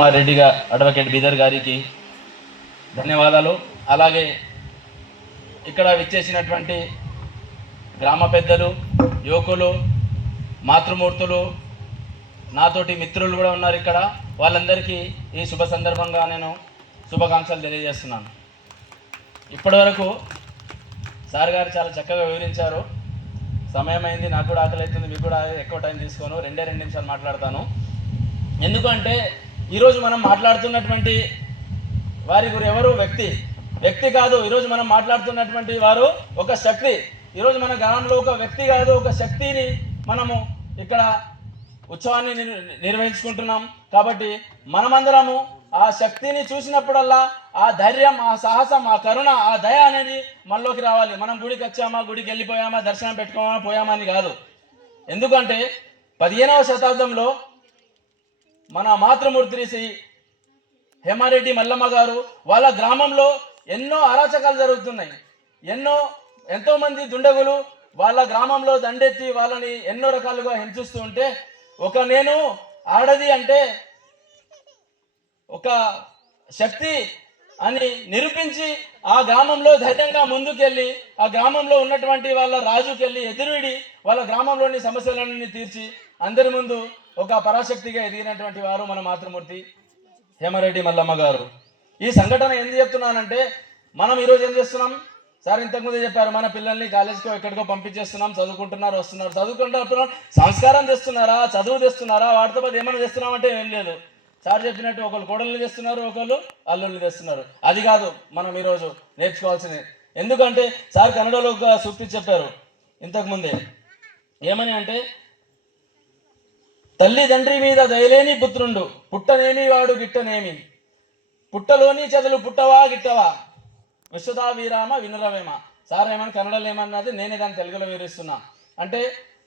మా రెడ్డి అడ్వకేట్ బీదర్ గారికి ధన్యవాదాలు. అలాగే ఇక్కడ విచ్చేసినటువంటి గ్రామ పెద్దలు, యువకులు, మాతృమూర్తులు, నాతోటి మిత్రులు కూడా ఉన్నారు ఇక్కడ. వాళ్ళందరికీ ఈ శుభ సందర్భంగా నేను శుభాకాంక్షలు తెలియజేస్తున్నాను. ఇప్పటివరకు సార్ గారు చాలా చక్కగా వివరించారు. సమయం అయింది, నాకు కూడా ఆకలి అవుతుంది, మీకు కూడా ఎక్కువ టైం తీసుకోను, 2 నిమిషాలు మాట్లాడతాను. ఎందుకంటే ఈరోజు మనం మాట్లాడుతున్నటువంటి వారి ఎవరు వ్యక్తి కాదు. ఈరోజు మనం మాట్లాడుతున్నటువంటి వారు ఒక శక్తి. ఈరోజు మన గ్రామంలో ఒక వ్యక్తి కాదు, ఒక శక్తిని మనము ఇక్కడ ఉత్సవాన్ని నిర్వహించుకుంటున్నాం. కాబట్టి మనమందరము ఆ శక్తిని చూసినప్పుడల్లా ఆ ధైర్యం, ఆ సాహసం, ఆ కరుణ, ఆ దయ అనేది మనలోకి రావాలి. మనం గుడికి వచ్చామా, గుడికి వెళ్ళిపోయామా, దర్శనం పెట్టుకోమా, పోయామా అని కాదు. ఎందుకంటే 15వ శతాబ్దంలో మన మాతృమూర్తి శ్రీ హేమారెడ్డి మల్లమ్మ గారు వాళ్ళ గ్రామంలో ఎన్నో అరాచకాలు జరుగుతున్నాయి. ఎంతోమంది దుండగులు వాళ్ళ గ్రామంలో దండెత్తి వాళ్ళని ఎన్నో రకాలుగా హింసిస్తూ ఉంటే, నేను ఆడది అంటే ఒక శక్తి అని నిరూపించి ఆ గ్రామంలో ధైర్యంగా ముందుకెళ్ళి ఆ గ్రామంలో ఉన్నటువంటి వాళ్ళ రాజుకెళ్ళి ఎదురువిడి వాళ్ళ గ్రామంలోని సమస్యలన్నీ తీర్చి అందరి ముందు ఒక పరాశక్తిగా ఎదిగినటువంటి వారు మన మాతృమూర్తి హేమారెడ్డి మల్లమ్మ గారు. ఈ సంఘటన ఎందుకు చెప్తున్నానంటే, మనం ఈరోజు ఏం చేస్తున్నాం? సార్ ఇంతకుముందే చెప్పారు, మన పిల్లల్ని కాలేజీకో ఎక్కడికో పంపించేస్తున్నాం, చదువుకుంటున్నారు, వస్తున్నారు. చదువుకుంటున్నారు, సంస్కారం తెస్తున్నారా, చదువు తెస్తున్నారా, వాటితో పాటు ఏమైనా తెస్తున్నామంటే ఏం లేదు. సార్ చెప్పినట్టు ఒకళ్ళు కోడళ్ళు తెస్తున్నారు, ఒకళ్ళు అల్లుళ్ళు తెస్తున్నారు. అది కాదు మనం ఈరోజు నేర్చుకోవాల్సింది. ఎందుకంటే సార్ కన్నడలో ఒక సూక్తి చెప్పారు ఇంతకుముందే. ఏమని అంటే, తల్లిదండ్రి మీద దయలేని పుత్రుండు, పుట్టనేమి వాడు గిట్టనేమి, పుట్టలోని చెదలు పుట్టవా గిట్టవా, విశ్వదా వీరామ వినురవేమ. సార్ ఏమని కన్నడలో ఏమన్నది, నేనే దాన్ని తెలుగులో వివరిస్తున్నా. అంటే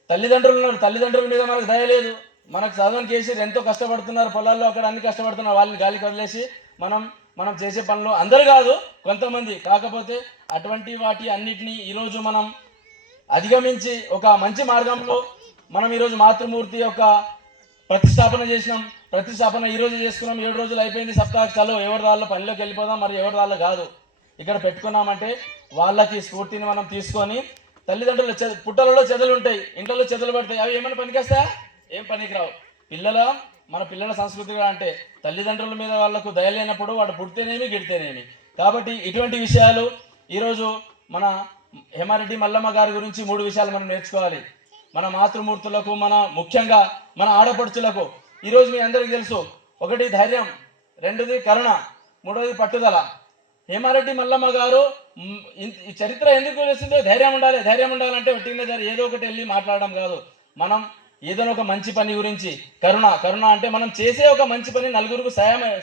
తల్లిదండ్రులు ఉన్నారు, తల్లిదండ్రుల మీద మనకు దయ లేదు. మనకు చదువుని చేసి ఎంతో కష్టపడుతున్నారు, పొలాల్లో అక్కడ అన్ని కష్టపడుతున్నారు. వాళ్ళని గాలికి వదిలేసి మనం చేసే పనులు అందరు కాదు, కొంతమంది. కాకపోతే అటువంటి వాటి అన్నిటినీ ఈరోజు మనం అధిగమించి ఒక మంచి మార్గంలో మనం ఈరోజు మాతృమూర్తి యొక్క ప్రతిష్టాపన చేసినాం. ప్రతిష్టాపన ఈరోజు చేసుకున్నాం, 7 రోజులు అయిపోయింది. సప్తాహ చలో ఎవరి వాళ్ళ పనిలోకి వెళ్ళిపోదాం. మరి ఎవరి వాళ్ళ కాదు, ఇక్కడ పెట్టుకున్నామంటే వాళ్ళకి స్ఫూర్తిని మనం తీసుకొని, తల్లిదండ్రులు పుట్టలలో చెదలు ఉంటాయి, ఇంట్లో చెదలు పడతాయి, అవి ఏమైనా పనికొస్తాయా? ఏం పనికిరావు. మన పిల్లల సంస్కృతిగా అంటే తల్లిదండ్రుల మీద వాళ్ళకు దయ లేనప్పుడు వాడు పుడితేనేమి గిడితేనేమి. కాబట్టి ఇటువంటి విషయాలు ఈరోజు మన హేమారెడ్డి మల్లమ్మ గారి గురించి 3 విషయాలు మనం నేర్చుకోవాలి. మన మాతృమూర్తులకు, ముఖ్యంగా మన ఆడపడుచులకు. ఈరోజు మీ అందరికీ తెలుసు, 1 ధైర్యం, 2ది కరుణ, 3వది పట్టుదల. హేమారెడ్డి మల్లమ్మ గారు ఈ చరిత్ర ఎందుకు తెలిసిందో, ధైర్యం ఉండాలంటే ఒట్టిగా ఏదో ఒకటి వెళ్ళి మాట్లాడడం కాదు. మనం ఏదైనా ఒక మంచి పని గురించి కరుణ అంటే మనం చేసే ఒక మంచి పని నలుగురికి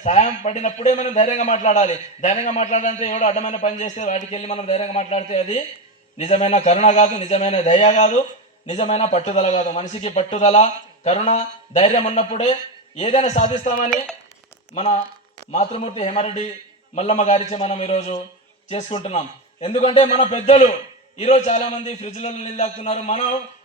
సాయం పడినప్పుడే మనం ధైర్యంగా మాట్లాడాలి. ధైర్యంగా మాట్లాడాలంటే ఎవడో అడ్డమైన పని చేస్తే వాటికి వెళ్ళి మనం ధైర్యంగా మాట్లాడితే అది నిజమైన కరుణ కాదు, నిజమైన దయ కాదు, నిజమైన పట్టుదల కాదు. మనిషికి పట్టుదల, కరుణ, ధైర్యం ఉన్నప్పుడే ఏదైనా సాధిస్తామని మన మాతృమూర్తి హేమారెడ్డి మల్లమ్మ గారిచే మనం ఈరోజు చేసుకుంటున్నాం. ఎందుకంటే మన పెద్దలు ఈరోజు చాలామంది ఫ్రిడ్జ్లలో నీళ్ళు తాగుతున్నారు.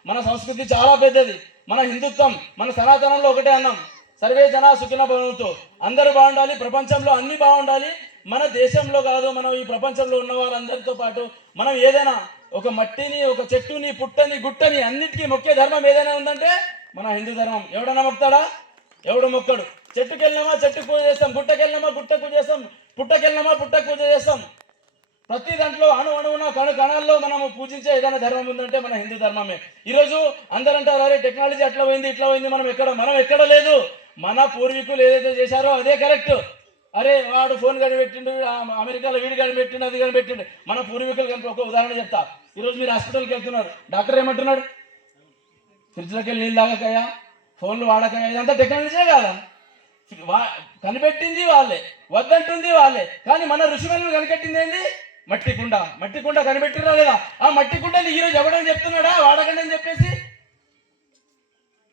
మన సంస్కృతి చాలా పెద్దది. మన హిందుత్వం, మన సనాతనంలో ఒకటే అన్నాం, సర్వే జన సుఖిన భవంతు. అందరూ బాగుండాలి, ప్రపంచంలో అన్ని బాగుండాలి. మన దేశంలో కాదు, మనం ఈ ప్రపంచంలో ఉన్న వారందరితో పాటు మనం ఏదైనా ఒక మట్టిని, ఒక చెట్టుని, పుట్టని, గుట్టని అన్నిటికీ మొక్కే ధర్మం ఏదైనా ఉందంటే మన హిందూ ధర్మం. ఎవడన్నా మొక్తాడా? ఎవడు మొక్కడు. చెట్టుకి వెళ్ళినామా చెట్టుకు పూజ చేస్తాం, గుట్టకి వెళ్ళినామా గుట్టకు పూజ చేస్తాం, పుట్టకి వెళ్ళినామా పుట్టకు పూజ చేస్తాం. ప్రతి దాంట్లో అణువున కణాల్లో మనము పూజించే ఏదైనా ధర్మం ఉందంటే మన హిందూ ధర్మమే. ఈరోజు అందరూ అంటారు, అరే టెక్నాలజీ అట్లా పోయింది, ఇట్లా పోయింది, మనం ఎక్కడ లేదు. మన పూర్వీకులు ఏదైతే చేశారో అదే కరెక్ట్. అరే వాడు ఫోన్ కనిపెట్టిండు, అమెరికాలో వీడు కనిపెట్టిండు, అది కనిపెట్టిండు. మన పూర్వీకులు కనుక ఒక ఉదాహరణ చెప్తా. ఈరోజు మీరు హాస్పిటల్కి వెళ్తున్నారు, డాక్టర్ ఏమంటున్నాడు? ఫ్రిడ్జ్లోకి వెళ్ళి నీళ్ళు తాగకయా, ఫోన్లు వాడకయా, ఇదంతా టెక్నాలజీయే కాదా? కనిపెట్టింది వాళ్ళే, వద్దంటుంది వాళ్ళే. కానీ మన ఋషిమణులు కనిపెట్టింది ఏంది? మట్టి కుండ కనిపెట్టిరా లేదా? ఆ మట్టి కుండని ఈరోజు ఎవడని చెప్తున్నాడా వాడకండి అని చెప్పేసి?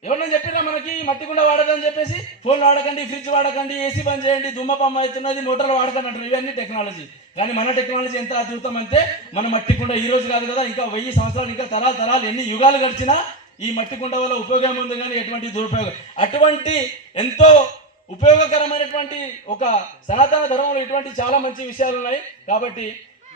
ఎవరన్నా చెప్పిరా మనకి మట్టి కుండ వాడదని చెప్పేసి? ఫోన్ వాడకండి, ఫ్రిడ్జ్ వాడకండి, ఏసీ బంద్ చేయండి, దుమ్మపమ్మ అవుతున్నది, మోటార్లు వాడకండి అంటారు. ఇవన్నీ టెక్నాలజీ. కానీ మన టెక్నాలజీ ఎంత అద్భుతం అంటే, మన మట్టి కుండ ఈ రోజు కాదు కదా, ఇంకా 1000 సంవత్సరాలు, ఇంకా తరాలు ఎన్ని యుగాలు గడిచినా ఈ మట్టి కుండ వల్ల ఉపయోగం ఉంది కానీ ఎటువంటి దురుపయోగం. అటువంటి ఎంతో ఉపయోగకరమైనటువంటి ఒక సనాతన ధర్మంలో ఇటువంటి చాలా మంచి విషయాలు ఉన్నాయి. కాబట్టి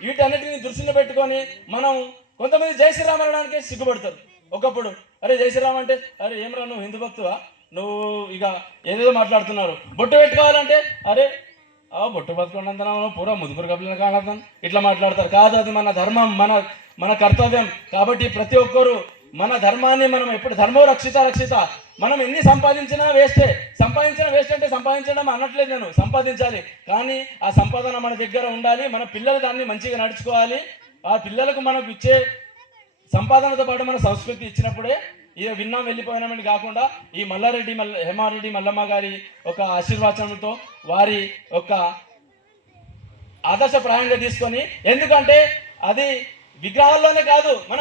వీటన్నిటిని దృష్టిలో పెట్టుకొని మనం కొంతమంది జై శ్రీరామ్ అనడానికి సిగ్గుపడతారు. ఒకప్పుడు అరే జై శ్రీరామ్ అంటే అరే ఏమరా నువ్వు హిందూ భక్తువా, నువ్వు ఇక ఏదేదో మాట్లాడుతున్నారు. బొట్టు పెట్టుకోవాలంటే అరే బొట్టు బతుకున్నంత పూరా ముదుపురు కపిలిన కానర్థం ఇట్లా మాట్లాడతారు. కాదు, అది మన ధర్మం, మన కర్తవ్యం. కాబట్టి ప్రతి ఒక్కరు మన ధర్మాన్ని మనం ఎప్పుడు ధర్మో రక్షిత మనం ఎన్ని సంపాదించినా వేస్టే. సంపాదించిన వేస్ట్ అంటే సంపాదించడం అనట్లేదు నేను, సంపాదించాలి. కానీ ఆ సంపాదన మన దగ్గర ఉండాలి. మన పిల్లలు దాన్ని మంచిగా నడుచుకోవాలి. ఆ పిల్లలకు మనకు ఇచ్చే సంపాదనతో పాటు మన సంస్కృతి ఇచ్చినప్పుడే ఇక విన్నాం వెళ్ళిపోయినామని కాకుండా ఈ హేమారెడ్డి మల్లమ్మ గారి ఒక ఆశీర్వాచనంతో వారి ఒక ఆదర్శప్రాయంగా తీసుకొని, ఎందుకంటే అది విగ్రహాల్లోనే కాదు మన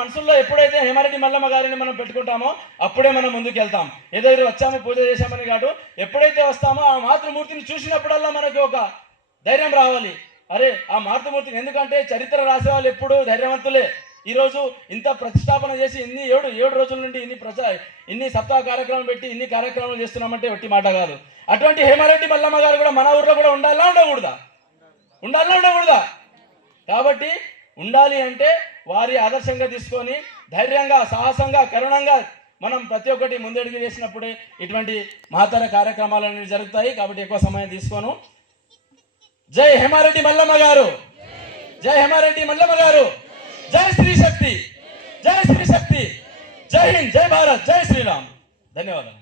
మనసుల్లో ఎప్పుడైతే హేమారెడ్డి మల్లమ్మ గారిని మనం పెట్టుకుంటామో అప్పుడే మనం ముందుకు వెళ్తాం. ఏదో ఈరోజు వచ్చాము పూజ చేశామని కాదు, ఎప్పుడైతే వస్తామో ఆ మాతృమూర్తిని చూసినప్పుడల్లా మనకి ఒక ధైర్యం రావాలి. అరే ఆ మాతృమూర్తిని, ఎందుకంటే చరిత్ర రాసే వాళ్ళు ఎప్పుడు ధైర్యవంతులే. ఈరోజు ఇంత ప్రతిష్టాపన చేసి ఏడు రోజుల నుండి ఇన్ని సప్తాహ కార్యక్రమం పెట్టి ఇన్ని కార్యక్రమాలు చేస్తున్నామంటే ఒట్టి మాట కాదు. అటువంటి హేమారెడ్డి మల్లమ్మ గారు కూడా మన ఊర్లో కూడా ఉండాలా ఉండకూడదా? కాబట్టి ఉండాలి అంటే వారి ఆదర్శంగా తీసుకొని ధైర్యంగా, సాహసంగా, కరుణంగా మనం ప్రతి ఒక్కటి ముందడుగు చేసినప్పుడే ఇటువంటి మహత్తర కార్యక్రమాలు అనేవి జరుగుతాయి. కాబట్టి ఎక్కువ సమయం తీసుకోను. జై హేమారెడ్డి మల్లమ్మ గారు, జై హేమారెడ్డి మల్లమ్మ గారు, జై శ్రీ శక్తి, జై హింద్, జై భారత్, జై శ్రీరామ్. ధన్యవాదాలు.